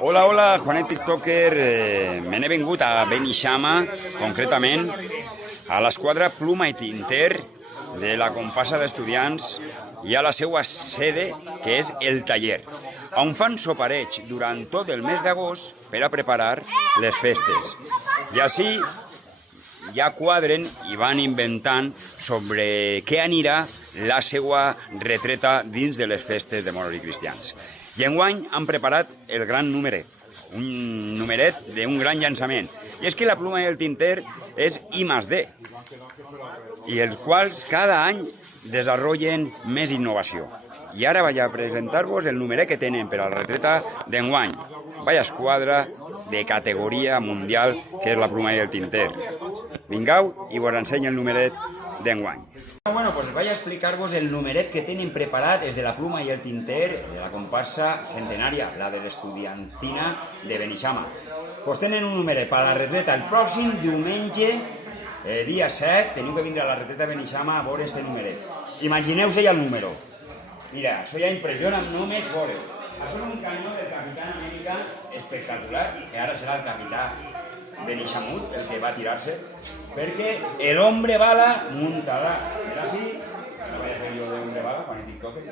Hola, hola, Juanet TikToker. Me n'he vengut a Beneixama, concretament a l'esquadra Pluma i Tinter de la compassa d'estudiants i a la seva sede, que és el taller, on fan sopareig durant tot el mes d'agost per a preparar les festes. I així ja quadren i van inventant sobre què anirà la seva retreta dins de les festes de moros i cristians. I enguany han preparat el gran numeret, un numeret d'un gran llançament. I és que la Pluma i el Tinter és I+D, i els quals cada any desenvolupen més innovació. I ara vaig a presentar-vos el numeret que tenen per a la retreta d'enguany. Vaya esquadra de categoria mundial que és la Pluma i el Tinter. Vingau i vos ensenyo el numeret d'enguany. Bueno, pues vaig a explicar-vos el numeret que tenen preparat des de la Pluma i el Tinter de la comparsa centenària, la de l'estudiantina de Beneixama. Pues tenen un numeret per a la retreta el pròxim diumenge, dia 7, teniu que vindre a la retreta de Beneixama a veure este numeret. Imagineu-se ja el número. Mira, això ja impressiona, només veureu. Això és un canyó del Capitán Amèrica espectacular, que ara serà el capità Beneixamut, el que va tirar-se, perquè el hombre bala muntarà. Per així, no vaig a fer jo d'hombre bala quan el TikToker,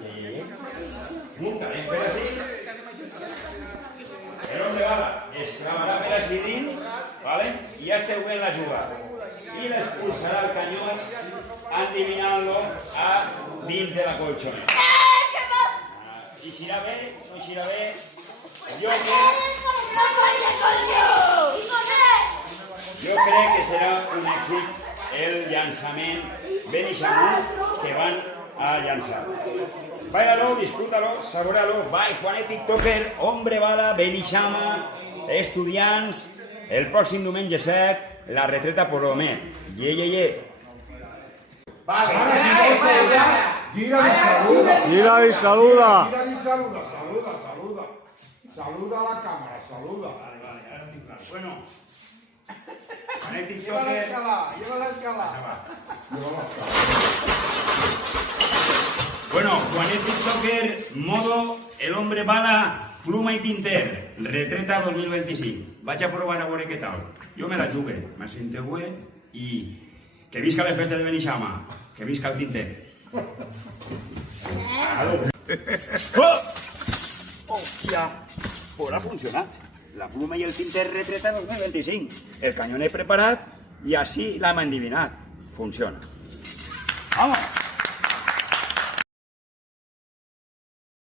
muntarem per així, el hombre bala es clavarà per així dins, i ja esteu ben la jugada, i l'expulsarà el canyó endivinant-lo dins de la colxonera. I xirà bé, no xirà bé, jo crec que serà un èxit el llançament Beneixamut que van a llançar. Báilalo, disfrútalo, saborealo. Bye, Juanet TikToker, hombre bala, Beneixama, estudiants, el pròxim diumenge 7, la retreta por Homer. Ye. Vale, Gira y saluda. Saluda a la cámara, saluda. Vale, ahora estoy claro. Bueno, Juanet Lleva la TikToker. escala. Bueno, Juanet TikToker, modo el hombre bala, Pluma i Tinter, retreta 2025. Vaig a provar a veure què tal. Jo me la jugue, me sento bé i que visca les festes de Beneixama, que visca el Tinter. Oh! Hòstia, pues ha funcionat. La Pluma i el Tinter retreta 2025. El canyoner preparat i així l'hem endivinat. Funciona. Vamos!